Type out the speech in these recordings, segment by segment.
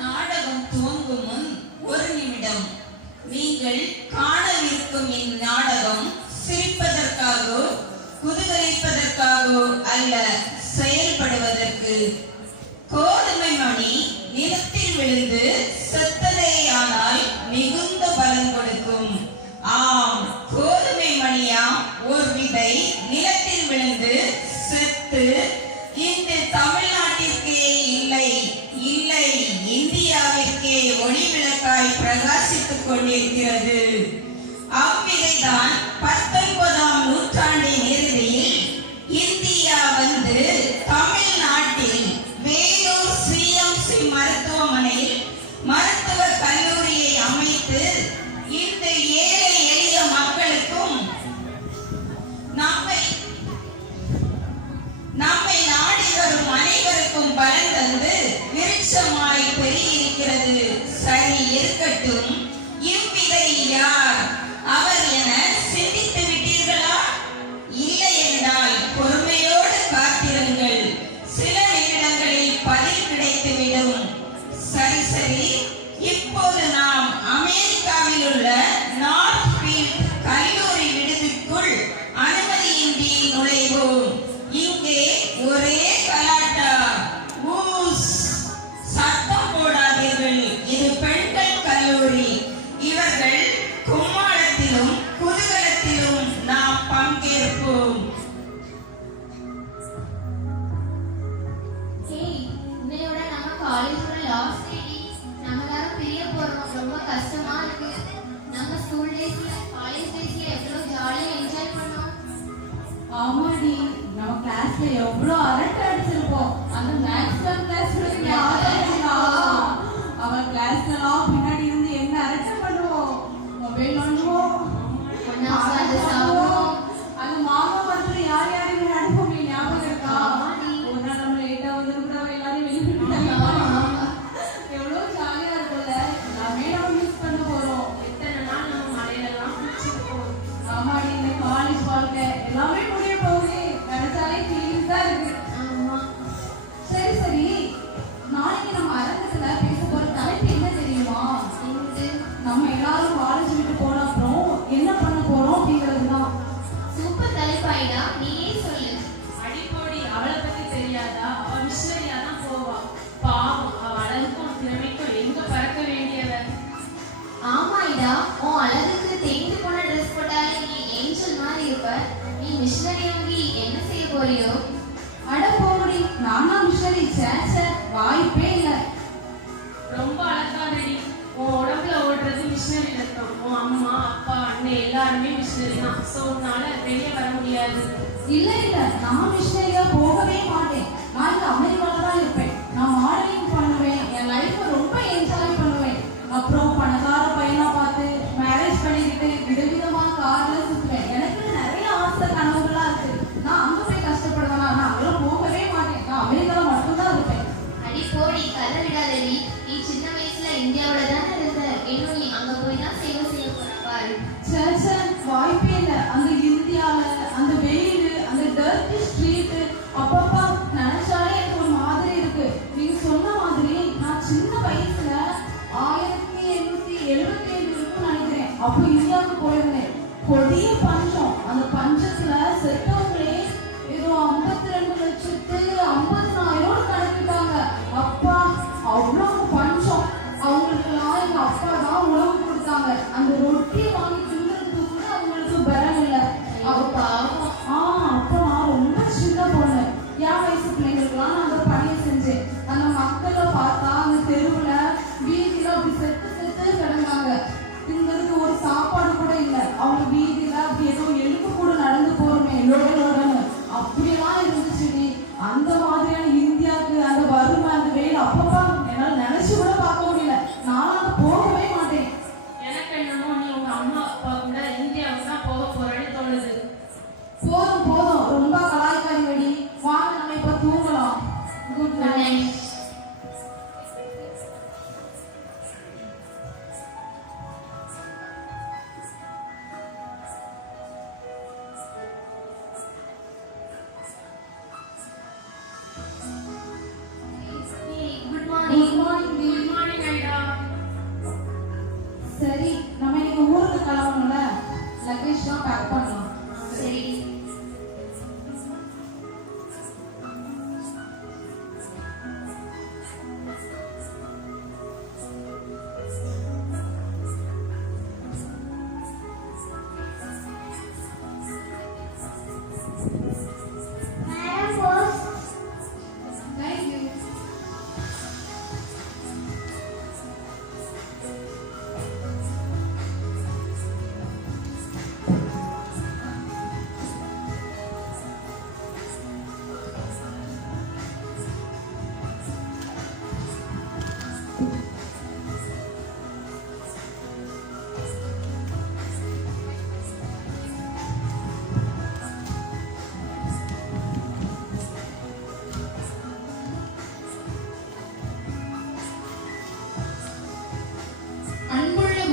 நாடகம் துவங்கும் முன் ஒரு நிமிடம். நீங்கள் காணவிருக்கும் இந்நாடகம் சிரிப்பதற்காகவோ குதூகலிப்பதற்காகவோ அல்ல, செயல்படுவதற்கு. கோதுமை மணி நிலத்தில் விழுந்து செத்ததேயானால் மிகுந்த பலன் கொடுக்கும். ஆம், கோதுமை மணியாம் ஒரு விதை நிலத்தில் விழுந்து செத்து இந்த தமிழ்நாட்டிற்கே இல்லை இல்லை இந்தியாவிற்கே ஒளி விளக்காய் பிரகாசித்துக் கொண்டிருக்கிறது. அவ்விதைதான் 19ஆம் நூற்றாண்டின் இறுதியில் இந்தியா வந்து தமிழ்நாட்டில் வேலூர் சிஎம்சி மருத்துவமனையில் மருத்துவ கல்லூரியை அமைத்து இந்த ஏழை எளிய மக்களுக்கும் நம்மை நாடி வரும் அனைவருக்கும் பலன் தந்து விருட்சமாய் பெருகியிருக்கிறது. சரி, இருக்கட்டும். இவ்விதை யார் அவர் என சிந்தித்து விட்டீர்களா? இல்லை என்றால் பொறுமையோடு காத்திருங்கள். சில நிமிடங்களில் பதில் கிடைத்துவிடும். சரி சரி, இப்போது நாம் அமெரிக்காவில் உள்ள நார்த்ஃபீல்ட் கல்லூரி விடுதிக்குள் அனுமதியின்றி நுழைவோம். இங்கே ஒரே கலாட்டா. ஊஸ், சத்தம் போடாதீர்கள். இது பெண்கள் கல்லூரி. இவர்கள் கும்மாளத்திலும் குதூகலத்திலும் நாம் பங்கேற்போம். ரொம்ப கஷ்டமா இருக்கு. நம்ம ஸ்கூல் டேஸ்ல காலேஜ் டேஸ்ல எவ்வளவு ஜாலியா என்ஜாய் பண்ணோம். ஆமாடி, நம்ம கிளாஸ்ல எவ்வளவு அரட்டை அடிச்சிருப்போம். அந்த மேக்ஸ் கிளாஸ்ல அவன் கிளாஸ்லாம் பின்னாடி இருந்து என்ன அரட்டை பண்ணுவோம். மொபைல் வாங்குவோம், அந்த மாமா வந்து யார் யாரையும் அனுப்ப ஞாபகம் இருக்கா? ஒரு நாள் நம்ம லேட்டா வந்து கூட எல்லாரையும் வெளியிட்டு எவ்வளவு ஜாலியா இருக்கும்ல. எல்லாமே நம்ம மிஸ் பண்ண போறோம். எத்தனை நாள் நம்ம மலையிலலாம் குளிச்சிருப்போம். ஆமாடி, இந்த காலேஜ் வாழ்க்கை எல்லாமே முடிய போகுது. நினைச்சாலே ஃபீலிங்ஸ் தான் இருக்கு. சரி சரி, நாளைக்கு நம்ம அரங்கத்துல பேச போற தலைப்பு என்ன தெரியுமா? நம்ம எல்லாரும் காலேஜ் விட்டு போன அப்புறம் என்ன பண்ண போறோம் அப்படிங்கிறது தான். சூப்பர் தலைப்பாயிடா, நீயே சொல்லு. அடிப்போடி, அவளை பத்தி தெரியாதா? அவ மிஷனரியா தான் போவா. பாவம், அவ அழகுக்கும் திறமைக்கும் எங்க பறக்க வேண்டியவ. ஆமாயிடா, உன் அழகுக்கு தேய்ந்து போன ட்ரெஸ் போட்டாலே நீ ஏஞ்சல் மாதிரி இருப்ப. நீ மிஷனரி வாங்கி என்ன செய்ய போறியோ? அட போடி, நானா மிஷனரி? சேச்ச, வாய்ப்பே இல்லை. ரொம்ப அழகாதடி. உன் உடம்புல ஓடுறது மிஷினரி ரத்தம். உன் அம்மா அப்பா அண்ணன் எல்லாருமே மிஷினரி தான். ஸோ உன்னால வெளியே வர முடியாது. இல்ல இல்ல, நான் மிஷனரியா போகவே மாட்டேன். நான் இந்த அமெரிக்கால தான் இருப்பேன். நான் மாடலிங் பண்ணுவேன், என் லைஃப்பை ரொம்ப என்ஜாய் பண்ணுவேன். அப்புறம் பணக்கார பையனா பார்த்து மேரேஜ் பண்ணிக்கிட்டு விதவிதமா கார்ல சுத்துவேன். எனக்கு நிறைய ஆசை கனவுகளா இருக்கு. நான் அங்க போய் கஷ்டப்படுவேனா? நான் அங்கெல்லாம் போகவே மாட்டேன். நான் அமெரிக்கால மட்டும்தான் இருப்பேன். அடி போடி, கதை விடாதடி. நீ சின்ன வயசுல இந்தியாவோட தானே இருந்த. இன்னும் நீ அங்க போய் தான் சேவை செய்ய போற பாரு. சேச்ச, வாய்ப்பே இல்லை. அந்த இந்தியால அந்த வெயில், அந்த டர்ட்டி ஸ்ட்ரீட், அப்பப்பா நினைச்சாலே எனக்கு ஒரு மாதிரி இருக்கு. நீங்க சொன்ன மாதிரி நான் சின்ன வயசுல 1877 இருக்கும் நினைக்கிறேன். அப்போ இந்தியாவுக்கு போயிருந்தேன். கொடிய பஞ்சம். அந்த பஞ்சத்துல செத்தவங்களே ஏதோ 52,50,000 கணக்கிட்டாங்க. அப்பா, அவ்வளவு பஞ்சம். அவங்களுக்குலாம் எங்க அப்பா தான் உணவு கொடுத்தாங்க. அந்த ரொட்டி வாங்கி தின்றதுக்கு கூட அவங்களுக்கு பலம் இல்லை. அப்போ நான் ரொம்ப சின்ன பொண்ணு. என் வயசு பிள்ளைங்களுக்குலாம் நான் அந்த பணியை செஞ்சேன். அந்த மக்களை பார்த்தா அந்த தெருவுல வீதியில அப்படி செத்து செத்து கிடந்தாங்க. திங்கிறதுக்கு ஒரு சாப்பாடு கூட இல்லை. அவங்க வீதியில அப்படி ஏதோ எலும்பு கூட நடந்து போறோமே லோடன்னு அப்படியெல்லாம் இருந்துச்சு. அந்த மாதிரியான இந்தியாவுக்கு அந்த வறுமை, அந்த வெயில் அப்பப்பா என்னால நினைச்சு கூட பார்க்க முடியல. நானும் அங்க போகவே மாட்டேன். எனக்கு என்னமோ நீ உங்க அம்மா அப்பா கூட இந்தியாவுக்கு தான் போக போறேன்னு தோணுது. போதும் போதும், ரொம்ப கலாய்க்காரி வெடி. வாங்க நம்ம இப்போ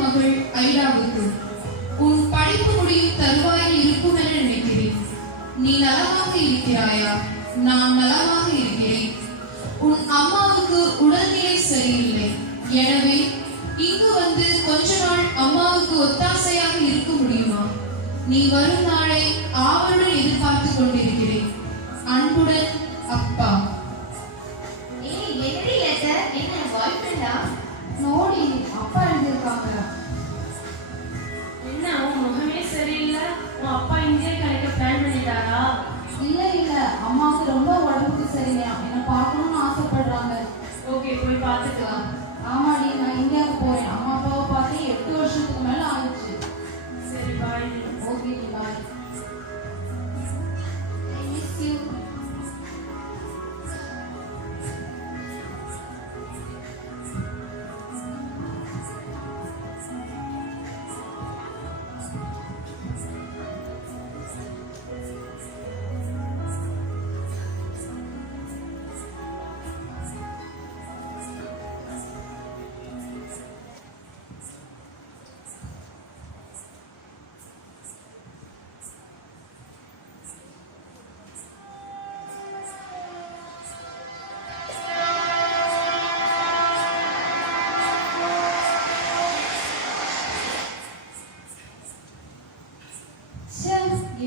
மகள் ஐடாவுக்கு, உன் படிப்பு முடியும் தருவாயில் இருக்கும் என நினைக்கிறேன். நீ நலமாக இருக்கிறாயா? நான் நலமாக இருக்கிறேன். உன் அம்மாவுக்கு உடல்நிலை சரியில்லை. எனவே இங்கு வந்து கொஞ்ச நாள் அம்மாவுக்கு ஒத்தாசையாக இருக்க முடியுமா? நீ வரும் நாளை ஆவலுடன் எதிர்பார்த்து கொண்டிருக்கிறேன். அன்புடன், அப்பா. ஏய், என்னடி லெட்டர்? என்ன பாய் ஃப்ரெண்டா? நோடி, அப்பா எழுதியிருக்காங்க. என்ன உன் முகமே சரியில்லை? உன் அப்பா இங்கே கிடைக்க பிளான் பண்ணிட்டாரா? இல்ல அம்மாவுக்கு ரொம்ப உடம்புக்கு சரியில்லையா, என்ன பார்க்கணும்னு ஆசைப்படுறாங்க. ஓகே, போய் பார்த்துக்கலாம். ஆமாடி, நான் இந்தியாவுக்கு போறேன். அம்மா அப்பாவை பார்த்து 8 வருஷத்துக்கு மேல ஆயிடுச்சு. சரி, bye. Okay bye. I miss you.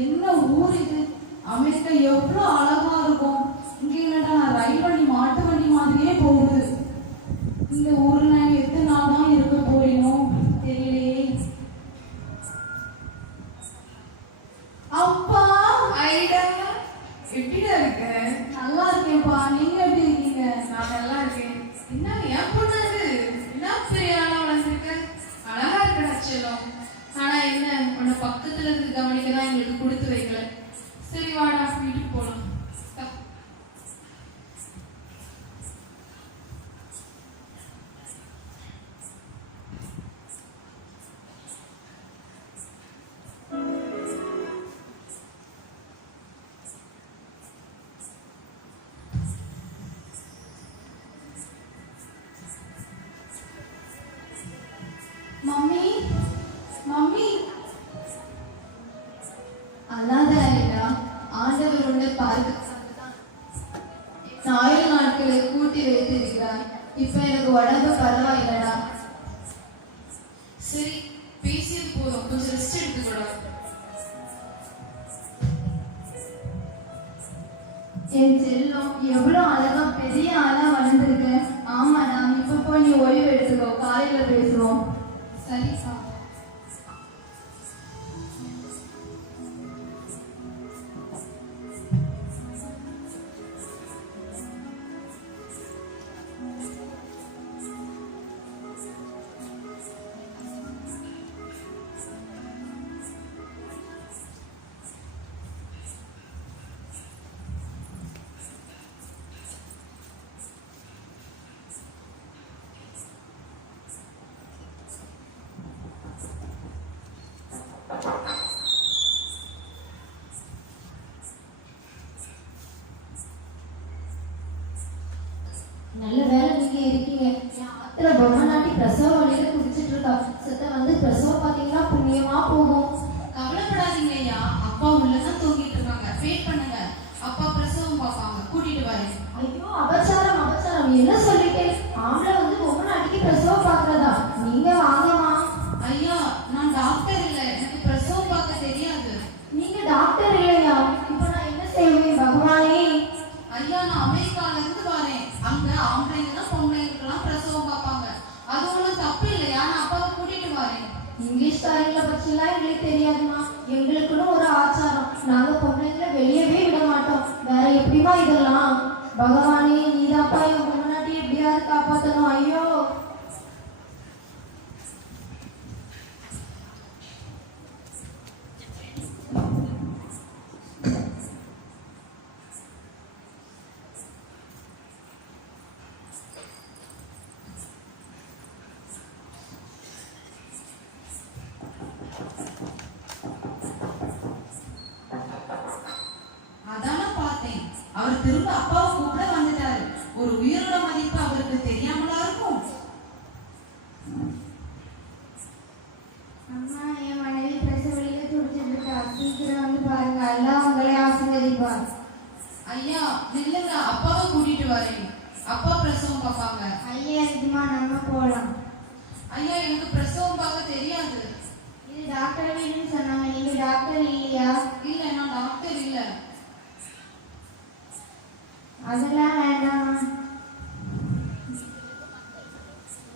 என்ன ஊர் இது? அமெரிக்கா எவ்வளவு அழகா இருக்கும். இங்க என்னடா ரயில் வண்டி மாட்டு வண்டி மாதிரியே போகுது. இந்த ஊர்ல நான் எத்தனை நாள் தான் இருக்க போறேனோ தெரியலையே. அப்பா, ஐடா, எப்படிடா இருக்க? நல்லா இருக்கேன்ப்பா. நீங்க எப்படி இருக்கீங்க? நான் நல்லா இருக்கேன். என்ன என் பொண்ணு அது? என்ன பெரிய ஆளா வளர்ந்துருக்க? அழகா இருக்கடா செல்லம். ஆனா என்ன, உன்னை பக்கத்துல இருந்து கவனிக்க தான் எங்களுக்கு கொடுத்து வைக்கல. சரி வாடா, வீட்டுக்கு போலாம். Mummy, mummy. அல்லாத ஐடா, ஆண்டவர் உன்னை பார்க்க 1000 நாட்களை கூட்டி வைத்திருக்கிறார். இப்ப எனக்கு உடம்பு பரவாயில்லடா. சரி, பேசியது போதும், கொஞ்சம் ரெஸ்ட் எடுத்துக்கூடா. என் செல்லம், எவ்வளவு அழகா பெரிய ஆளா வளர்ந்துருக்க. ஆமாடா, இப்ப போய் நீ ஓய்வு எடுத்துக்கோ, காலையில பேசுவோம். சரிப்பா. நல்ல வேலை நீங்க இருக்கீங்க. என் ஆத்துல பொம்மை நாட்டி பிரசவ வழியில குடிச்சிட்டு இருக்கா. சித்த வந்து பிரசவம் பாத்தீங்கன்னா புண்ணியமா போகும். கவலைப்படாதீங்க ஐயா, அப்பா உள்ளதான் தூங்கிட்டு இருக்காங்க. வெயிட் பண்ணுங்க, அப்பா பிரசவம் பார்ப்பாங்க, கூட்டிட்டு வரேன். ஐயோ, அபச்சாரம் அபச்சாரம், என்ன சொல்லிட்டு? ஆம்பளை வந்து பொம்மை நாட்டிக்கு பிரசவம் பாக்குறதா? நீங்க வாங்கம்மா. ஐயா, நான் டாக்டர் இல்ல, எனக்கு பிரசவம் பார்க்க தெரியாது. நீங்க டாக்டர் இல்லையா? இப்ப நான் என்ன செய்வேன் பகவானே? ஐயா, நான் அமெரிக்கால இருந்து வரேன். அங்க ஆம்பளைங்க தான் பொம்பளைங்களுக்கெல்லாம் பிரசவம் பார்ப்பாங்க. அது ஒண்ணும் தப்பு இல்லையா? நான் அப்பாவை கூட்டிட்டு வரேன். இங்கிலீஷ்காரங்களை பற்றிலாம் எங்களுக்கு தெரியாதுமா. எங்களுக்குன்னு ஒரு ஆச்சாரம். நாங்க பொம்பளைங்களை வெளியவே விட மாட்டோம். வேற எப்படிமா இதெல்லாம்? பகவானே, நீதாப்பா என் பொம்னாட்டி எப்படியாவது காப்பாத்தணும். ஐயோ, அதான பார்த்தேன். அவர் திரும்ப அப்பாவை கூப்பிட வந்துட்டாரு. ஒரு உயிரோட மதிப்பு அவருக்கு தெரியாமலா இருக்கும். இல்லைங்க, அப்பாவை கூட்டிட்டு வரேன். அப்பா பிரசவம் பார்ப்பாங்க. ஐயா இதுமா நம்ம போகலாம். ஐயா எனக்கு பிரசவம் பார்க்க தெரியாது. இது டாக்டர் வீடுன்னு சொன்னாங்க, நீங்க டாக்டர் இல்லையா? இல்ல, நான் டாக்டர் இல்ல. அதெல்லாம் வேண்டாம்.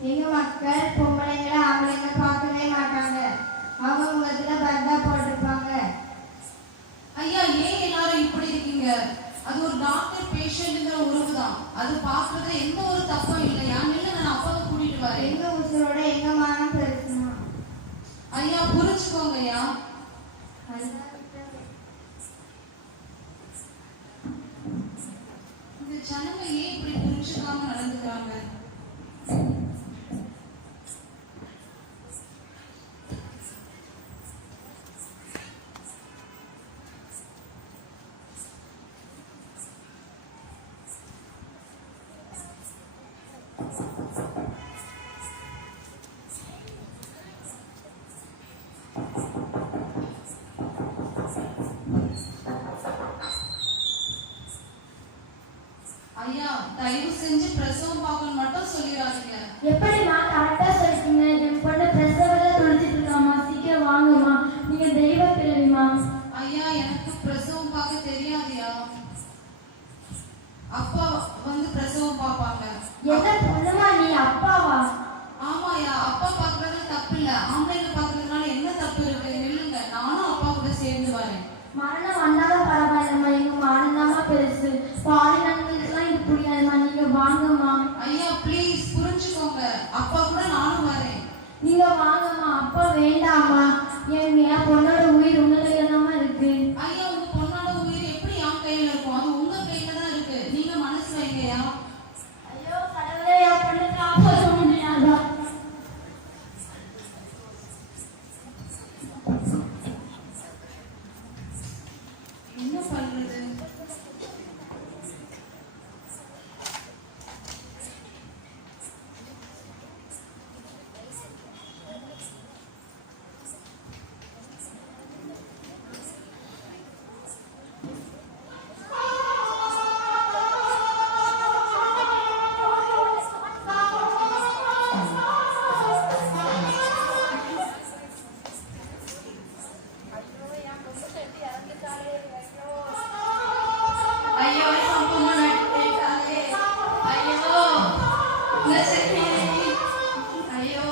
எங்க மக்கள் பொம்பளைங்களை ஆம்பளைங்க பார்க்கவே மாட்டாங்க. அவங்க முகத்துல பர்தா போட்டிருப்பாங்க. ஐயா ஏன் எல்லாரும் இப்படி இருக்கீங்க? அது ஒரு டாக்டர் பேஷண்ட்ங்கிற உறவு தான். அது பார்க்கறதுல எந்த ஒரு தப்பும் இல்லையா? இல்ல, நான் அப்பாவை கூட்டிட்டு வரேன். எங்க உசுரோட எங்க மானம் பெருசுமா? ஐயா புரிச்சுக்கோங்க ஐயா. இந்த ஜனங்க ஏன் இப்படி புரிஞ்சுக்காம நடந்துக்கிறாங்க? ஐயா தயவு செஞ்சு பிரசவம் பார்க்கணும் மட்டும் சொல்லிடாதீங்க. எப்படிமா கரெக்டா சொல்லிட்டீங்க. என் பொண்ணு பிரசவத்துல துடிச்சிட்டு இருக்காமா, சீக்கிரம் வாங்கம்மா. நீங்க தெய்வ பிறவிமா. ஐயா எனக்கு பிரசவம் பார்க்க தெரியாதுயா. அப்பா வந்து பிரசவம் பார்ப்பாங்க. என்ன பொண்ணுமா நீ அப்பாவா? ஆமாயா, அப்பா பார்க்கறது தப்பு இல்ல. ஆம்பளைங்க பார்க்கறதுனால என்ன தப்பு இருக்கு? நில்லுங்க, நானும் அப்பா கூட சேர்ந்து வரேன். மரணம் வந்தாலும் பரவாயில்லம்மா, எங்க மானந்தாமா பெருசு. பாலினங்களுக்குலாம் இது புரியாதுமா, நீங்க வாங்கம்மா. ஐயா ப்ளீஸ் புரிஞ்சுக்கோங்க, அப்பா கூட நானும் வரேன். நீங்க வாங்கம்மா. அப்பா வேண்டாமா, என் பொண்ணோட உயிர் உங்க கையில தான் இருக்கு. ஐயா உங்க பொண்ணோட உயிர் எப்படி என் கையில இருக்கும்? அது உங்க கையில தான் இருக்கு. நீங்க மனசு வைங்கயா. ஐயோ கடவுளே, என் பொண்ணு காப்பாற்ற முடியாதா? என்ன பண்றது? ஐயோ என் பொண்ணு நடித்தாலே. ஐயோ இந்த சரி. ஐயோ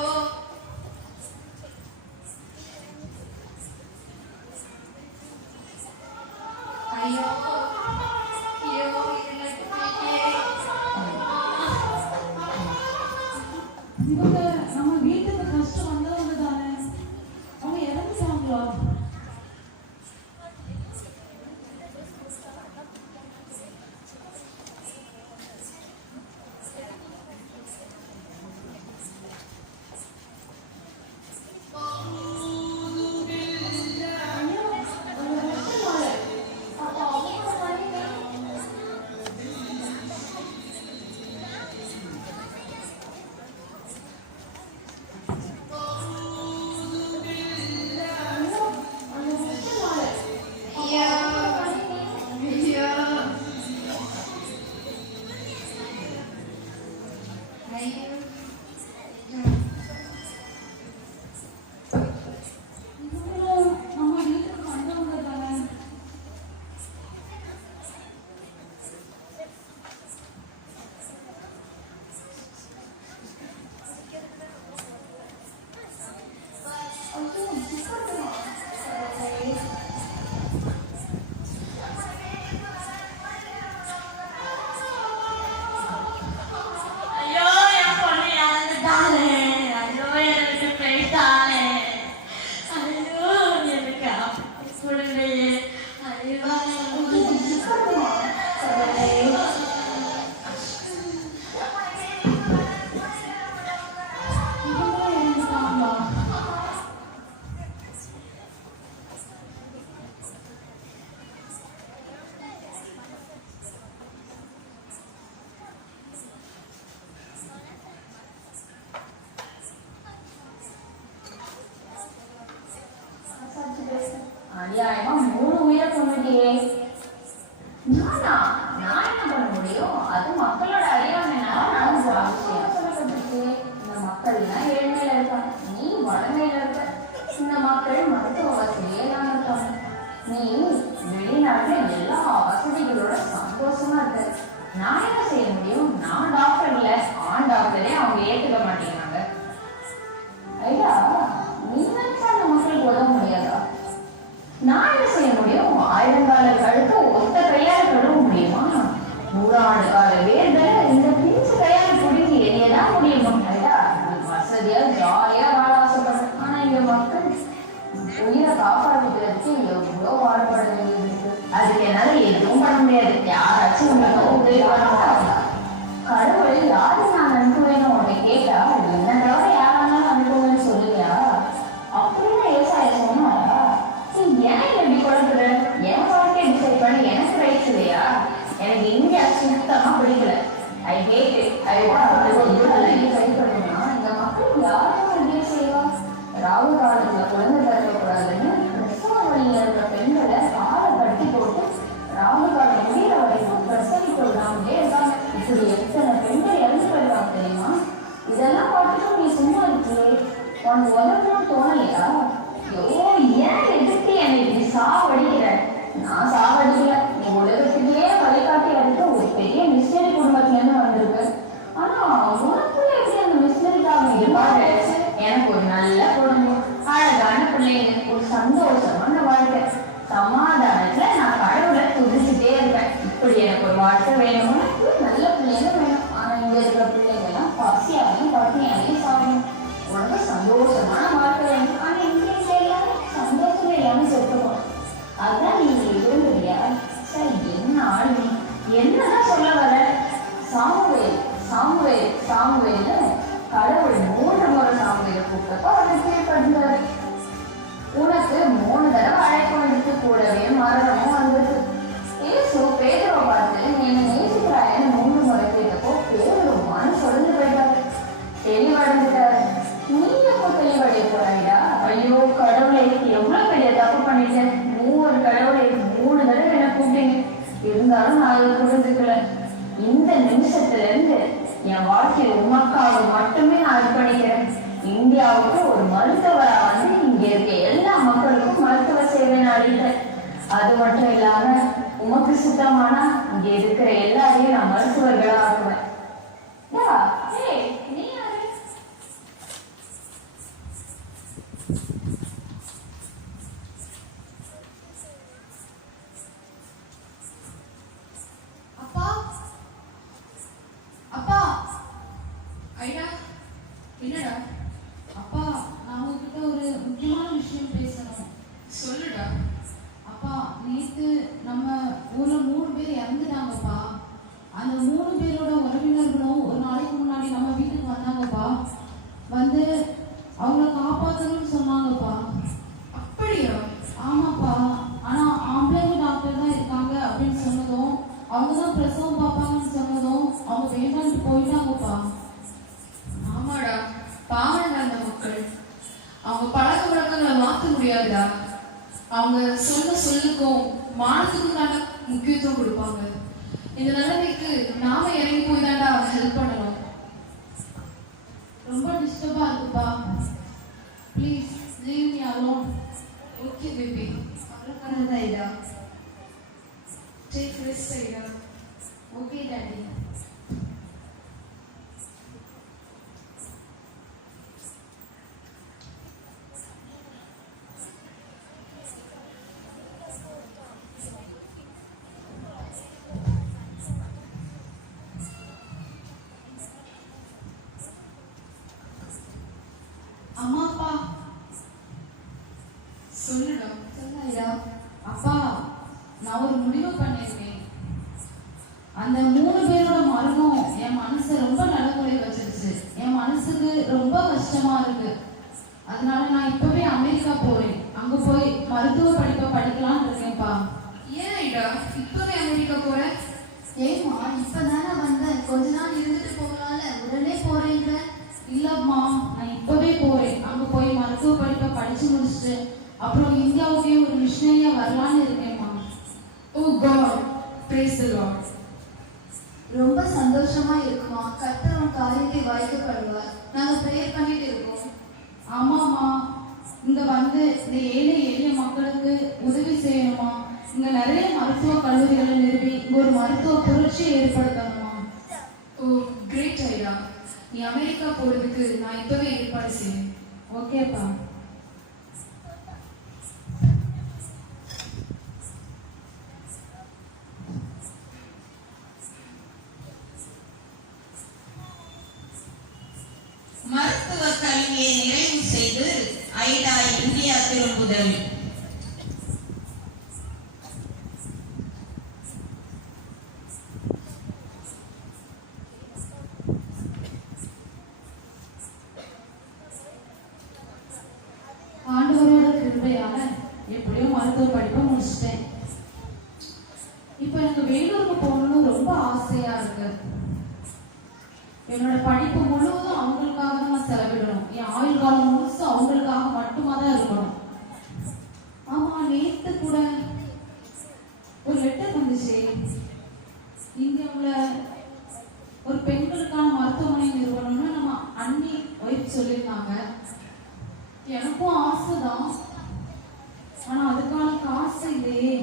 ஐயோ ஐயோ இருந்துட்டு போயிட்டே. இவங்க நம்ம வீட்டுக்கு கஷ்டம் வந்தவங்க தானே, அவங்க இறந்துட்டாங்களா? ஐயோ ஐயோ ஐயோ இவங்களும் நம்ம வீட்டுக்கு வந்தவங்க தானே. ஐயோ என் பொண்ணு இறந்துட்டாளே. ஐயோ எனக்கு போயிட்டாளே. ஐயோ எனக்கு அப்படி கொடுங்களையே. ஐயோ இவங்களும் இறந்துட்டாங்களா? அநியாயமா 3 உயிரை கொண்டுட்டியே. நானா? நான் என்ன கால வேர்வை இந்த பிஞ்சு கையால பிடிச்சி என்னதான் முடியும் ஐயா. வசதியா ஜாலியா வாழ ஆசைப்படுறேன். ஆனா இங்க மக்கள் உயிரை காப்பாற்றிக்கிறதுக்கு எவ்வளோ பாடுபட வேண்டியது இருக்கு. அதுக்கு என்னால எதுவும் பண்ண முடியாது. யாராச்சும் உங்களுக்கு உதவி பண்ண கடவுள் யாரு நான் அனுப்புவேன்னு உன்னை கேட்டா என்ன தவிர யாரானாலும் அனுப்புவேன்னு சொல்லுவியா? அப்படின்னு ஏசாயா சொன்னாரா? ஏன் எப்படி குழம்புற? என் வாழ்க்கையை டிசைட் பண்ணி எனக்கு ரைட்ஸ் இல்லையா? எனக்கு இந்தியா சுத்தமா பிடிக்கல. ஐ ஹேட் இட். ஐ ட்ரை பண்ணுனா இந்த மக்கள் யாரும் உதவி செய்வா? ராகு காலத்துல குழந்தை பிறக்கக்கூடாதுன்னு பிரசவ வழியில இருக்கிற பெண்களை காலை கட்டி போட்டு ராகு காலம் முடிகிற வரைக்கும் பிரசவிக்க விடாமலே இருக்காங்க. இப்படி எத்தனை பெண்கள் இறந்து போயிருக்காங்க தெரியுமா? இதெல்லாம் பார்த்துட்டு நீ சும்மா இருக்கியே, உனக்கு உதவணும்னு தோணலையா? ஐயோ, ஏன் எதுக்கு என்னை இப்படி சாவடிக்கிற? நான் சாவடிக்கல. நீ உலகத்திலேயே வழிகாட்டி அடுத்த ஒரு பெரிய மிஷினரி குடும்பத்துல இருந்து வந்திருக்கு. ஆனா உனக்குள்ள எப்படி அந்த மிஷினரிக்காக இருப்பாரு? எனக்கு ஒரு நல்ல குடும்பம், அழகான பிள்ளைங்க, ஒரு சந்தோஷமான வாழ்க்கை, சமாதானத்துல நான் கடவுளை துதிச்சுட்டே இருப்பேன். இப்படி எனக்கு ஒரு வாழ்க்கை வேணும்னு நல்ல பிள்ளைங்க வேணும். ஆனா இங்க இருக்கிற பிள்ளைங்க எல்லாம் பசியாலையும் பட்டினியாலையும் சாப்பிடணும். உனக்கு சந்தோஷமான வாழ்க்கை வேணும். ஆனா இங்க எல்லாரும் சந்தோஷமே இல்லாம செத்துக்கணும். அதான் நீங்க விரும்புறியா? சரி, என்ன ஆள் நீ? என்னதான் சொல்ல வர? சாமுவேல் சாமுவேல் சாமுவேல்னு கடவுள் 3 முறை சாமுவேலை கூப்பிட்டப்போ அவனை கீழ்படுத்தாரு. உனக்கு 3 தடவை அழைப்பு வந்துட்டு, கூடவே மரணமும் வந்துட்டு. ஏசு பேதுருவை பார்த்து நீ என்ன நேசிக்கிறாயன்னு 3 முறை கேட்டப்போ பேதுரு மனசு சொல்லிட்டு போயிட்டாரு, தெளிவடைஞ்சிட்டாரு. நீ எப்போ தெளிவடைய போறாயா? ஐயோ கடவுளை, எவ்வளவு பெரிய தப்பு பண்ணிட்டேன். 3 கடவுளை 3 தடவை என்ன கூப்பிட்டீங்க. இருந்தாலும் நான் அதை புரிஞ்சுக்கல. இந்த நிமிஷத்துல இருந்து என் வாழ்க்கையை உமக்காக மட்டுமே நான் அர்ப்பணிக்கிறேன். இந்தியாவுக்கு ஒரு மருத்துவரா வந்து இங்க இருக்க எல்லா மக்களுக்கும் மருத்துவ சேவை அளித்தேன். அது மட்டும் இல்லாம உமக்கு சுத்தமானா இங்க இருக்கிற எல்லாரையும் நான் மருத்துவர்களா ஆக்குவேன். நீ யாரு? அப்பா அப்பா. ஐயா, என்னடா? அப்பா, நான் உங்ககிட்ட ஒரு முக்கியமான விஷயம் பேசணும். சொல்லுடா. அப்பா, நேத்து நம்ம ஊர்ல 3 பேர் இறந்துட்டாங்கப்பா. அந்த 3 பேரோட உறவினர்களும் ஒரு நாளைக்கு முன்னாடி நம்ம வீட்டுக்கு வந்தாங்கப்பா. வந்து அவங்கள காப்பாற்றணும்னு சொன்னாங்கப்பா. அப்படியா? ஆமாப்பா. ஆனா ஆம்பளைங்க டாக்டர் தான் இருக்காங்க அப்படின்னு சொன்னதும், அவங்க தான் பிரசவம் பார்ப்பாங்கன்னு சொன்னதும் அவங்க வேண்டான்ட்டு போயிட்டாங்கப்பா. ஆமாடா, பாவம் அந்த மக்கள். அவங்க பழக்க வழக்கங்களை மாற்ற முடியாதுடா. அவங்க சொன்ன சொல்லுக்கும் மானத்துக்கும் தானே முக்கியத்துவம் கொடுப்பாங்க. இந்த நிலைமைக்கு நாம இறங்கி போய் தான்டா ஹெல்ப் பண்ணணும். ரொம்ப டிஸ்டர்பா இருக்குப்பா. Please leave me alone. Okay baby. அவ்வளோக்கானதா இதா? டேக் ரெஸ்ட் ஐயா. Okay daddy. அம்மா அப்பா. சொல்லுடா. சொன்னா அப்பா, நான் ஒரு முடிவு பண்ணியிருக்கேன். அந்த 3 பேரோட மரணம் என் மனசை ரொம்ப நலமுறை வச்சிருச்சு. என் மனசுக்கு ரொம்ப கஷ்டமா இருக்கு. அதனால நான் இப்பவே அமெரிக்கா போறேன். அங்க போய் மருத்துவ படிப்பை படிக்கலாம்னு இருக்கேன்ப்பா. ஏன் ஐடா இப்பவே அமெரிக்கா போற? ஏமா இப்பதானே வந்தேன், கொஞ்ச நாள் இருந்துட்டு போகலாம்ல, உடனே போறேங்க. இல்லம்மா, நான் இப்பவே போறேன். அங்க போய் மருத்துவ படிப்பை படிச்சு முடிச்சுட்டு அப்புறம் இந்தியாவுக்கே ஒரு மிஷனரியா வரலான்னு இருக்கேன்மா. ஓ காட், பிரேஸ் தி லார்ட். ரொம்ப சந்தோஷமா இருக்குமா. கர்த்தர் உன் காரியத்தை வாய்க்கப்படுவார். நாங்க ப்ரேயர் பண்ணிட்டு இருக்கோம். ஆமாம்மா, இங்க வந்து இந்த ஏழை எளிய மக்களுக்கு உதவி செய்யணுமா. இங்க நிறைய மருத்துவ கல்லூரிகளை நிறுவி இங்க ஒரு மருத்துவ புரட்சியை ஏற்படுத்தணுமா. ஓ கிரேட் ஐடா. நீ அமெரிக்கா போறதுக்கு நான் இப்பவே ஏற்பாடு செய்வேன். ஓகேப்பா. கல்வியை நிறைவு செய்து ஐடா இந்தியா திரும்புதல். ஆண்டவரோட கிருபையால எப்படியோ மருத்துவ படிப்பை முடிச்சிட்டேன். இப்போ எனக்கு வேலூருக்கு போகணும்னு ரொம்ப ஆசையா இருக்கு. என்னோட படிப்பு முழுவதும் அவங்களுக்காக தான் நான் செலவிடணும். என் ஆயுள் காலம் முழுசும் அவங்களுக்காக மட்டுமா தான் இருக்கணும். ஆமா, நேத்து கூட ஒரு லெட்டர் வந்துச்சு. இங்க உள்ள ஒரு பெண்களுக்கான மருத்துவமனை நிறுவனம்னு நம்ம அண்ணி ஒய்ஃப் சொல்லியிருந்தாங்க. எனக்கும் ஆசைதான், ஆனா அதுக்கான காசு இல்லையே.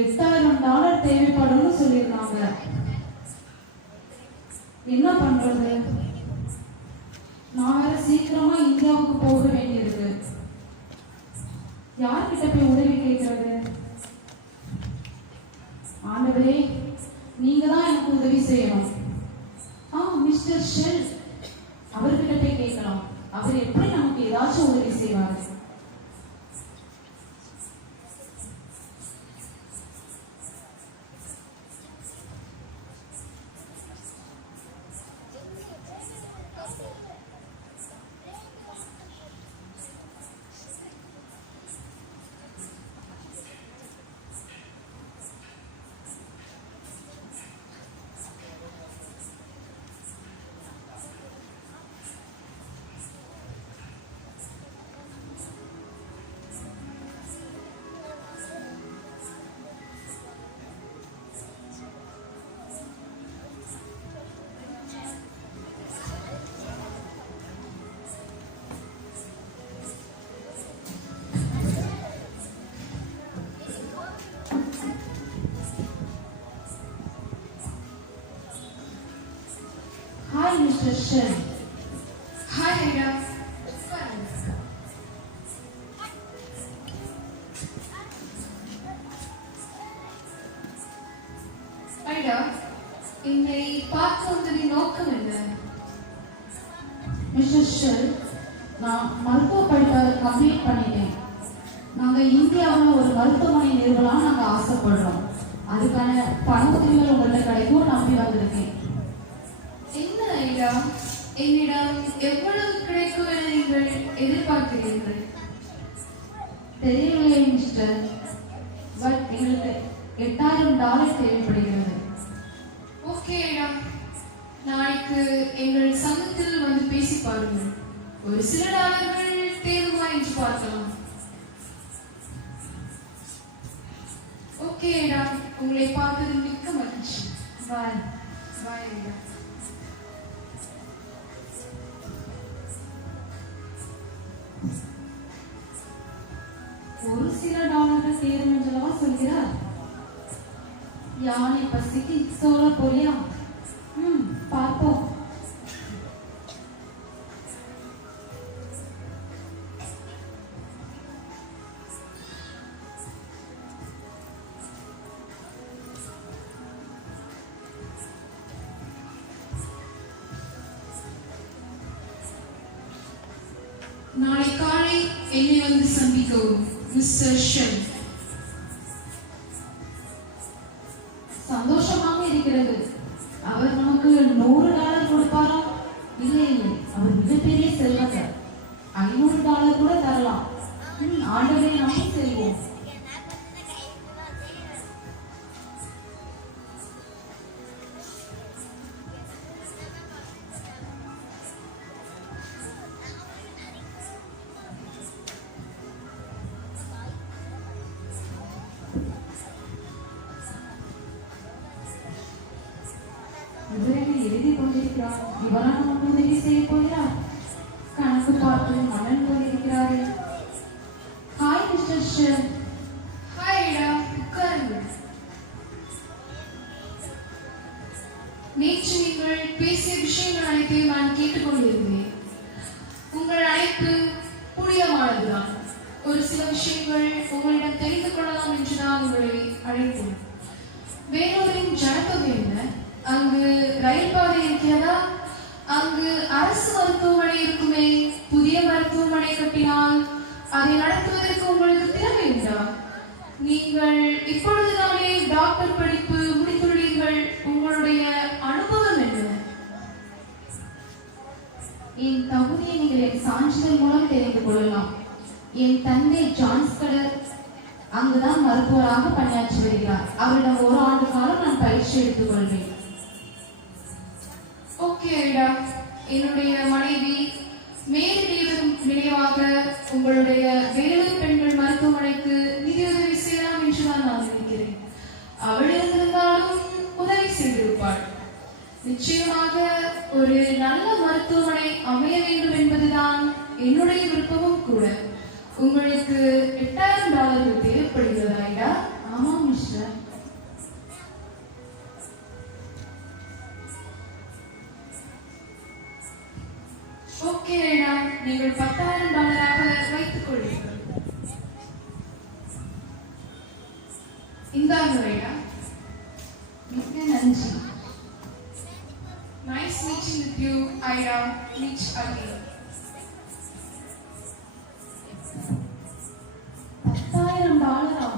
$8000 தேவைப்படும்னு சொல்லியிருந்தாங்க. என்ன பண்றது? நான் வேற சீக்கிரமா இந்தியாவுக்கு போக வேண்டியிருக்கு. யார்கிட்ட போய் உதவி கேட்கறது? ஆண்டவரே, நீங்க தான் எனக்கு உதவி செய்யணும். மிஸ்டர் ஷெல், அவர்கிட்ட போய் கேட்கலாம். அவர் எப்படி நமக்கு ஏதாச்சும் உதவி செய்வாரு. Hi, Mr. Shen. Hi, Aida. Aida, என்னை பார்க்க வந்ததின் நோக்கம் என்ன? மிஸ்டர் ஷெல், நான் மருத்துவ படிப்பை கம்ப்ளீட் பண்ணிட்டேன். நாங்கள் இந்தியாவில் ஒரு மருத்துவமனை நிறுவலாம் நாங்கள் ஆசைப்படுறோம். அதுக்கான பண உதவிகள் உங்கள்கிட்ட கிடைக்கும் நம்பி வந்திருக்கேன். என்ன ஐடா, என்னிடம் எவ்வளவு கிடைக்கும் என நீங்கள் எதிர்பார்க்கிறீர்கள்? தெரியவில்லை மிஸ்டர், பட் எங்களுக்கு $8000 தேவைப்படுகிறது. ஓகே ஐடா, நாளைக்கு எங்கள் சங்கத்தில் வந்து பேசி பாருங்கள். ஒரு சில டாலர்கள் தேர்வா என்று பார்க்கலாம். ஓகே ஐடா, உங்களை பார்த்ததில் மிக்க மகிழ்ச்சி. பாய். பாய் ஐடா. ஒரு சில டாலர்கள் தேரும் என்றவா சொல்கிறார். யானை பசிக்கு சோழ போலியா? பார்ப்போம். நாளை காலை என்னை வந்து சந்திக்கவும் மிஸ்டர் ஷெல். சந்தோஷமாக இருக்கிறது. அவர் நமக்கு $100 கொடுப்பாரா? இல்லை இல்லை, அவர் மிகப்பெரிய செல்வந்தர். $500 கூட தரலாம். ஆண்டவரை நம்பி செல்வோம். இவரை எழுதி கொண்டிருக்கிறார். இவரா நமக்கு உதவி செய்ய போகிறார்? கணக்கு பார்த்து மன்னன் போயிருக்கிறாரே. Hi mister Shell. Hi Aida, உட்காருங்கள். நேற்று நீங்கள் பேசிய விஷயங்கள் அனைத்தையும் நான் கேட்டுக்கொண்டிருந்தேன். உங்கள் அழைப்பு புனிதமானதுதான். ஒரு சில விஷயங்கள் உங்களிடம் தெரிந்து கொள்ளலாம் என்று நான் உங்களை அழைத்தேன். வேலூரின் ஜனத்தொகை என்ன? அங்கு ரயில் பாதை இருக்கிறதா அங்கு அரசு மருத்துவமனை இருக்குமே, புதிய மருத்துவமனை கட்டினால் அதை நடத்துவதற்கு உங்களுக்கு திறமை உண்டா? நீங்கள் இப்பொழுதுதானே டாக்டர் படிப்பு முடித்துள்ளீர்கள். உங்களுடைய அனுபவம் என்ன? என் தகுதியை நீங்கள் என் சான்றிதழ் மூலம் தெரிந்து கொள்ளலாம். என் தந்தை ஜான்ஸ்கடர் அங்குதான் மருத்துவராக பணியாற்றி வருகிறார். அவரிடம் 1 ஆண்டு காலம் நான் பயிற்சி எடுத்துக் கொள்வேன். ஓகே ஐடா, என்னுடைய மனைவி மேலிடேவரும் நினைவாக உங்களுடைய வேலூர் பெண்கள் மருத்துவமனைக்கு நிதியுதவி செய்யலாம் என்று நான் நினைக்கிறேன். அவள் இருந்திருந்தாலும் உதவி செய்திருப்பாள். நிச்சயமாக ஒரு நல்ல மருத்துவமனை அமைய வேண்டும் என்பதுதான் என்னுடைய விருப்பமும் கூட. உங்களுக்கு $8000 தேவைப்படுகிறதா ஐடா? ஆமாம் மிஸ்டர். ஓகே ஐடா, நீங்கள் $10,000 வைத்துக் கொள்ளுங்கள். இந்தாங்க ஐடா. மிக்க நன்றி. Nice meeting with you, Ida. Meet again. $10,000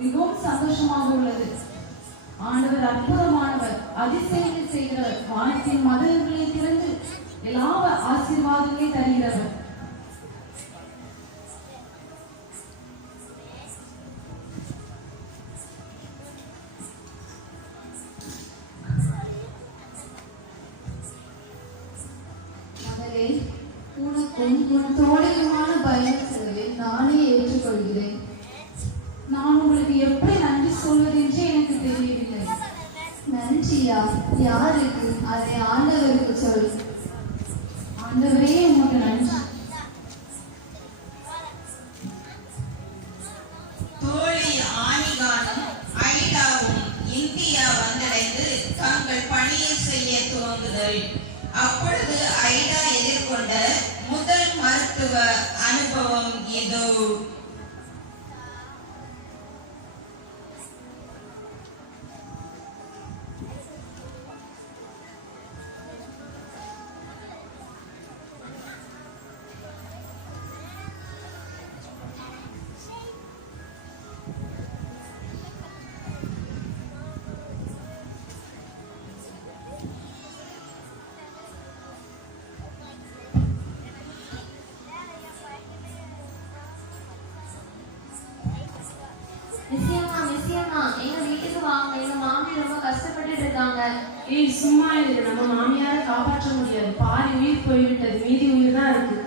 மிகவும் சந்தோஷமாக உள்ளது. ஆண்டவர் அற்புதமானவர், அதிசயங்கள் செய்கிறவர், வானத்தின் மதகுகளை திறந்து எல்லா ஆசீர்வாதங்களை தருகிறவர். மகளே, உனக்கும் உன் தோழியுமான பயண செலவை நானே ஏற்றுக்கொள்கிறேன். நான் உங்களுக்கு எப்படி நன்றி சொல்வது என்று எனக்கு தெரியவில்லை. நன்றியா? யாருக்கு? அதை ஆண்டவருக்கு சொல். ஆண்டவரே உமக்கு நன்றி. தோழி ஆனிகானும் ஐடாவும் இந்தியா வந்தடைந்து தங்கள் பணியை செய்ய துவங்குதல். அப்பொழுது ஐடா எதிர்கொண்ட முதல் மருத்துவ அனுபவம் இதோ. நிச்சயமா எங்க வீட்டுக்கு வாங்க. எங்க மாமி ரொம்ப கஷ்டப்பட்டு இருக்காங்க. ஏய் சும்மா இரு, நம்ம மாமியாரை காப்பாற்ற முடியாது. பாதி உயிர் போய்விட்டது, மீதி உயிர் தான் இருக்கு.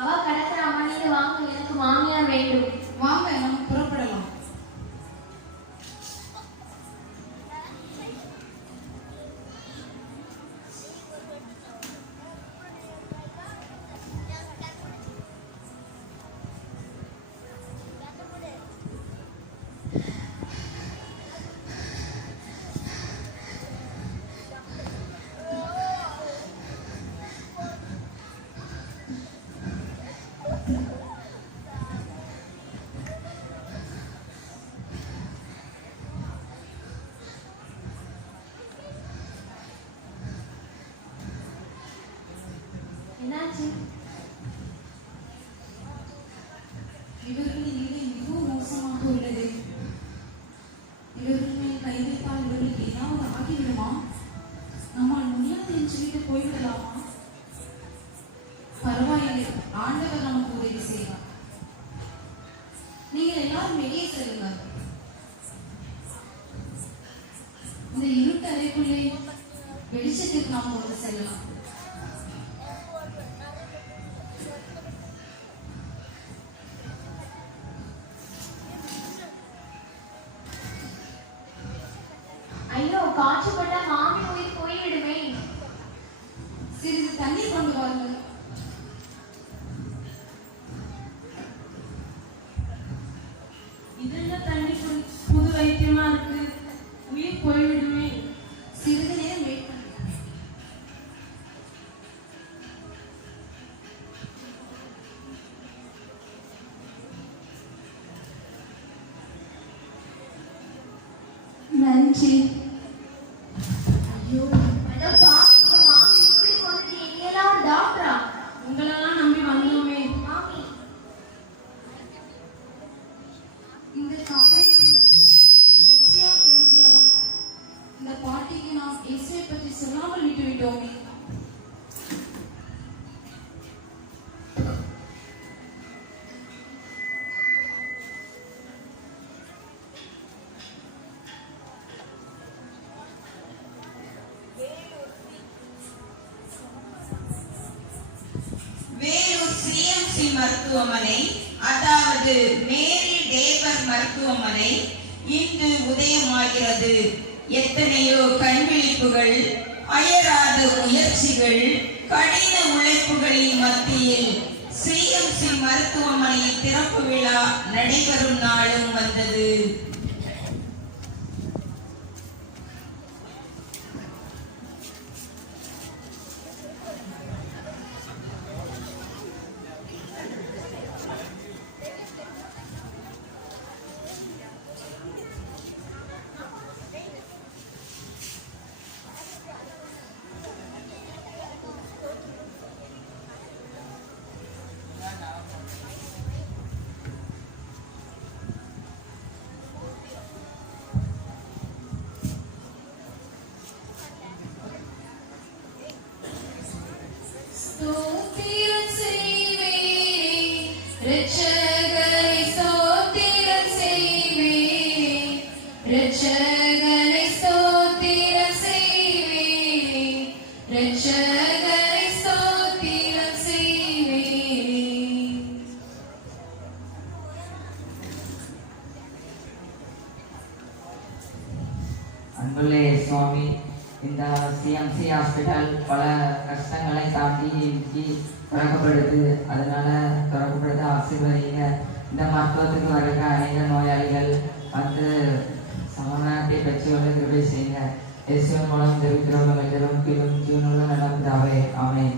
அவ கிடக்குறாமா, நீங்க வாங்க. எனக்கு மாமியார் வேண்டும். வாங்க, நம்ம புறப்படலாம். என்னாச்சு? இவர்களின் நிலை மிகவும் மோசமாக உள்ளது. இவர்கள் மேல் கை வைத்தால் இவர்களுக்கு ஏதாவது ஆகிவிடுமா? நம்மால் முடியாது என்று சொல்லிட்டு போய்விடலாமா? பரவாயில்லை, ஆண்டவர் நமக்கு உதவி செய்வார். நீங்கள் எல்லாரும் வெளியே செல்லுங்கள். இந்த இருட்டு அறைக்குள்ளே வெளிச்சத்திற்கு நாம் கொண்டு செல்லலாம். ஐயோ, காற்றுப்பட்டா மாமி உயிர் போய்விடுமே. சிறிது தண்ணீர் கொண்டு வாருங்கள். இதெல்லாம் தண்ணி புது வைத்தியமா இருக்கு, உயிர் போய்விடுமே. சிறிது நேரம் வெயிட் பண்ணுங்க. நன்றி. ஐயோ, அட பாவி, இந்த மாமி இப்படி கொண்டு சிஎம்சி மருத்துவமனை, அதாவது மேரி டேவர் மருத்துவமனை இன்று உதயமாகிறது. எத்தனையோ கண்விழிப்புகள், அயராத முயற்சிகள், கடின உழைப்புகளின் மத்தியில் சிஎம்சி மருத்துவமனை திறப்பு விழா நடைபெறும் நாளும் வந்தது. ஸ்தோத்திரம் செய்வேனே, இரட்சகரை ஸ்தோத்திரம் செய்வேனே, இரட்சகரை ஸ்தோத்திரம் செய்வேனே, இரட்சகரை ஸ்தோத்திரம் செய்வேனே. அன்புள்ளே சுவாமி, இந்த சிஎம்சி ஹாஸ்பிட்டல் பல கஷ்டங்களை தாண்டி இன்னைக்கு திறக்கப்படுது. அதனால திறக்கப்படுத்த ஆசீர்வதிங்க. இந்த மருத்துவத்துக்கு வர்ற அநேக நோயாளிகள் வந்து சமாதானத்தை பெற்று வந்து கிருபை செய்யுங்க. இயேசுவின் மூலம் தெரிவிக்கிறவங்க வைத்திரும் கீழும் ஜீவனுள்ள நடந்தாவே. ஆமென்.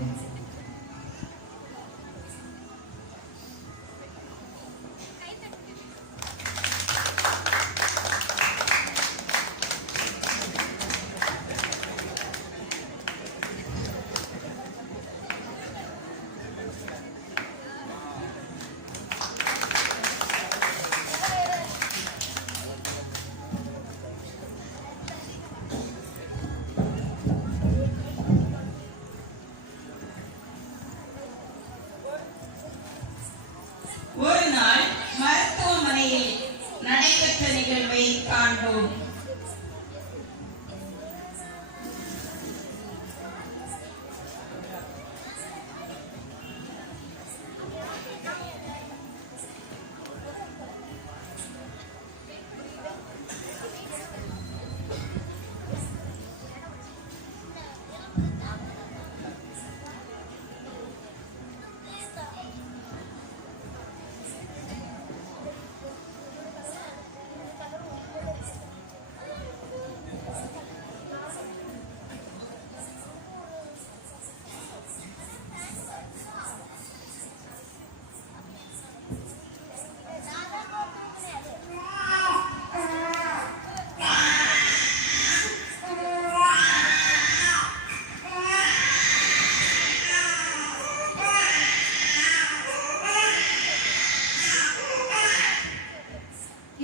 ஒரு நாள் மருத்துவமனையில் நடைபெற்ற நிகழ்வை காண்போம்.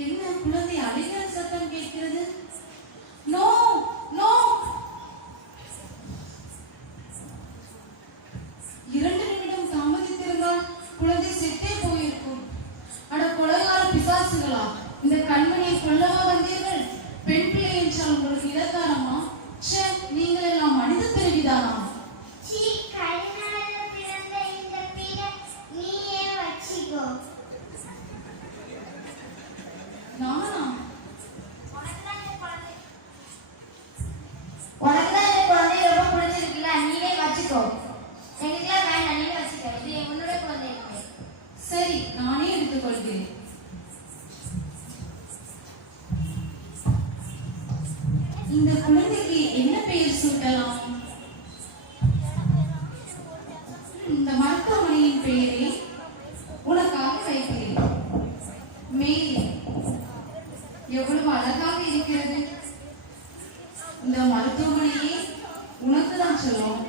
என்ன குழந்தை அழுகிற சத்தம் கேட்கிறது? நோ நோ, 2 நிமிடம் தாமதித்திருந்தால் குழந்தை செத்தே போயிருக்கும். அட கொலைகார பிசாசுகளா, இந்த கண்மணியை கொல்லவா வந்தீர்கள்? பெண் பிள்ளை என்றால் உங்களுக்கு இலக்காரமா? ச்சே, நீங்கள் எல்லாம் மனித பிறவிதானா? நானா? உனக்குதான் இந்த குழந்தைய ரொம்ப பிடிச்சிருக்குல்ல, நீனே வச்சுக்கோ. எங்களுக்குலாம் வேண்டாம், நீனே வச்சுக்கோ. இது உன்னோட குழந்தை. சரி, நானே எடுத்துக்கொள்கிறேன். இந்த குழந்தைக்கு என்ன பெயர் சூட்டலாம்? இந்த மருத்துவமனையின் பெயரை உனக்காக வைக்கிறேன். மேரி. எவ்வளவு அழகாக இருக்கிறது. இந்த மருத்துவமனையை உனக்கு தான் சொல்லும்.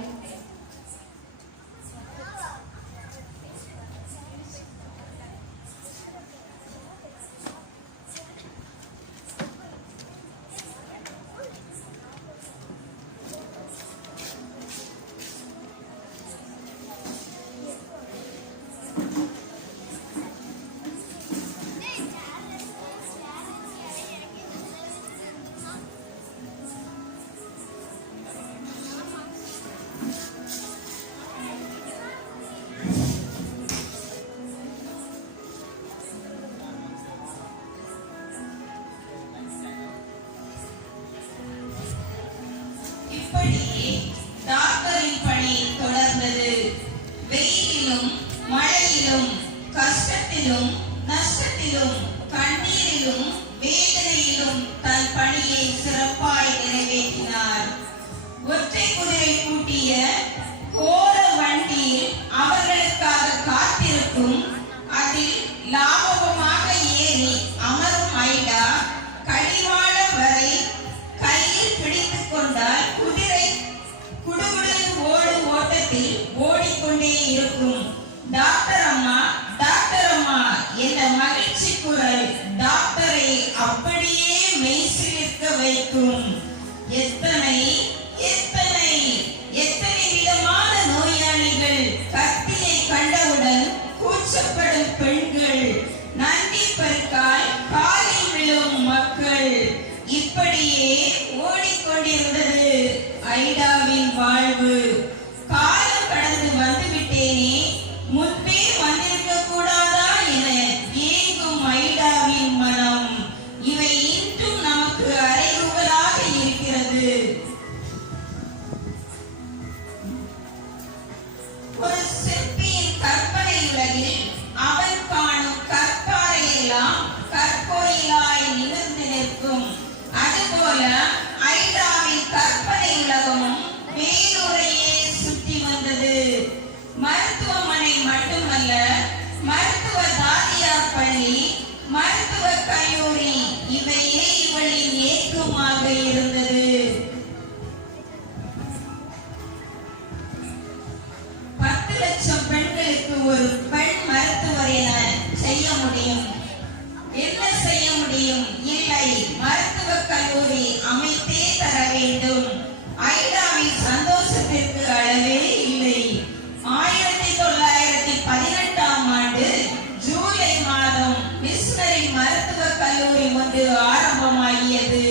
இப்படியே டாக்டரின் பணி தொடர்ந்தது. வெயிலிலும் மழையிலும் கஷ்டத்திலும் நஷ்டத்திலும் கண்ணீரிலும் வேதனையிலும் தன் பணியை சிறப்பாய் நிறைவேற்றினார். ஒற்றை குதிரை பூட்டிய கோர வண்டியில் அவர்களுக்காக காத்திருக்கும், அதில் லாபகமாக ஏறி அமரும் ஐடா கடிவாளம் வரை கையில் பிடித்துக் கொண்டால் குதிரை குடுகுடு ஓடும் ஓட்டத்தில் ஓடிக்கொண்டே இருக்கும். டாக்டர் அம்மா என்ற மகிழ்ச்சி குரல் டாக்டரை அப்படியே மெய்சிலிர்க்க வைக்கும். எத்தனை எத்தனை எத்தனை விதமான நோயாளிகள், கத்தியை கண்டவுடன் கூச்சப்படும் பெண்கள், நன்றி பருக்கால் காலில் விழும் மக்கள், இப்படியே ஓடிக்கொண்டிருந்தது ஐடாவின் வாழ்வு. காலம் கடந்து வந்துவிட்டேனே, முன்பே வந்திருக்க கூடாதா என ஏங்கும் ஐடாவின் மனம். இவை இன்றும் நமக்கு அறைகூவலாக இருக்கிறது. ஒரு சிற்பியின் கற்பனை உலகில் அவன் காணும் கற்பாறையெல்லாம் கற்கோயிலாய் நிமிர்ந்து நிற்கும். அதுபோல ஐடாவின் கற்பனை உலகமும் வேலூரையே சுற்றி வந்தது. மருத்துவமனை மட்டுமல்ல, மருத்துவ தாதியார் பள்ளி, மருத்துவ கல்லூரி, இவையே இவளின் ஏக்கமாக இருந்தது. 10 லட்சம் பெண்களுக்கு ஒரு பெண் மருத்துவர் என செய்ய முடியும். என்ன செய்ய முடியும்? இல்லை, மருத்துவக் கல்லூரி அமைத்தே தர வேண்டும். ஐடாவின் சந்தோஷத்திற்கு அளவே இல்லை. 1918ஆம் ஆண்டு ஜூலை மாதம் மிஷனரி மருத்துவக் கல்லூரி ஒன்று ஆரம்பமாகியது.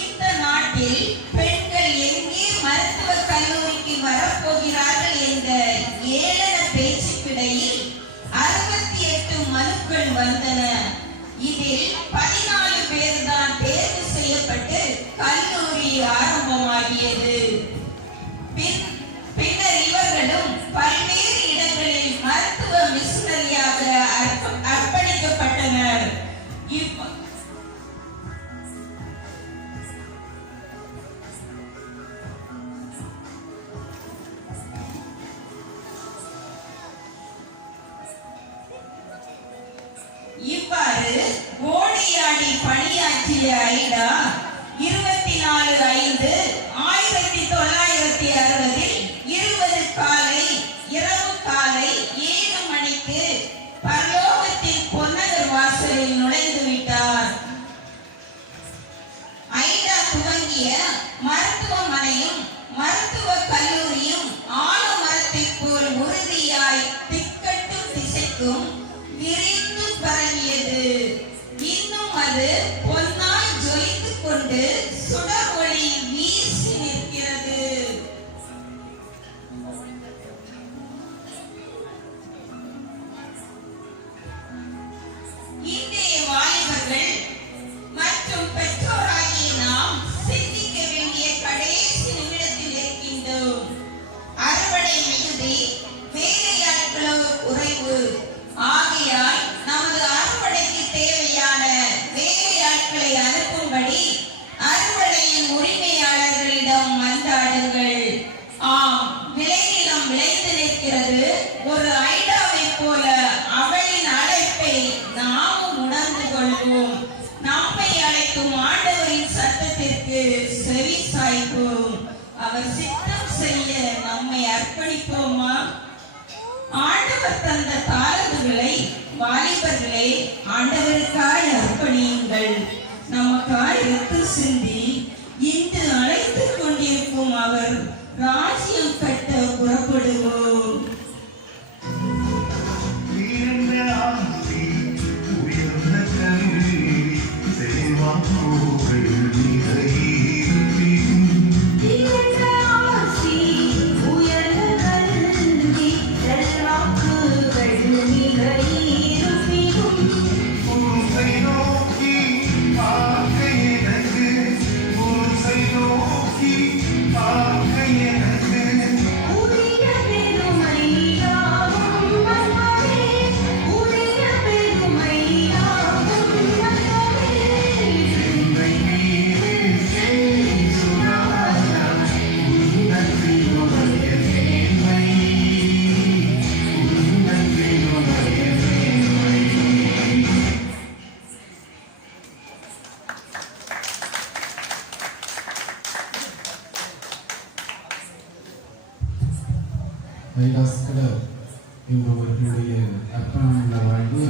இந்த நாட்டில் பெண்கள் எங்கே மருத்துவக் கல்லூரிக்கு வரப்போகிறார்கள் என்ற ஏளன பேச்சுக்கிடையில் 68 மனுக்கள் வந்தன. இதில் 14 பேர் தான் தேர்வு செய்யப்பட்டு கல்லூரி ஆரம்பமாகியது. பின்னர் இவர்களும் பல்வேறு இடங்களில் மருத்துவ மிஷனரியாக அர்ப்பணிக்கப்பட்டனர். இவ்வாறு ஓடியாடி பணியாற்றிய ஐடா 24/5/1960 இரவு காலை 7 மணிக்கு பரலோகத்தின் பொன்னகர் வாசலில் நுழைந்து விட்டார். ஐடா துவங்கிய மருத்துவமனையும் மருத்துவ கல்லூரியும் ஆலமரத்தைப் போல் உறுதியாய் திக்கட்டும் திசைக்கும் விரிந்து பரவியது. இன்னும் அது பொன்னாய் ஜொலித்துக் கொண்டு சுடர் ஒளி வீசி நிற்கிறது. இன்றைய வாலிபர்கள் மற்றும் பெற்றோராகிய நாம் சிந்திக்க வேண்டிய கடைசி நிமிடத்தில் இருக்கின்றோம். அறுவடை மிகுதி, வேலையாட்களோ குறைவு. ஆகையால் நமது அறுவடைக்கு தேவையான வேலையாட்களை அனுப்பும்படி அறுவடையின் உரிமையாளர்களிடம் மன்றாடுங்கள். ஆம், விளைநிலம் விளைந்து நிற்கிறது. ஒரு ஐடாவை போல அவளின் அழைப்பை நாமும் உணர்ந்து கொள்வோம். நம்மை அழைக்கும் ஆண்டவரின் சத்தத்திற்கு செவி சாய்ப்போம். அவர் சித்தம் செய்ய நம்மை அர்ப்பணிப்போமா? ஆண்டவர் தந்த தாளந்துகளை வாலிபர்களே ஆண்டவருக்காய் அர்ப்பணியுங்கள். நமக்காய் ரத்தம் சிந்தி இன்று அழைத்துக் கொண்டிருக்கும் அவர் ராஜ்யம் கட்ட புறப்படுவோம். ஐடாஸ்கர் என்பவர்களுடைய அர்ப்பணமுள்ள வாழ்வு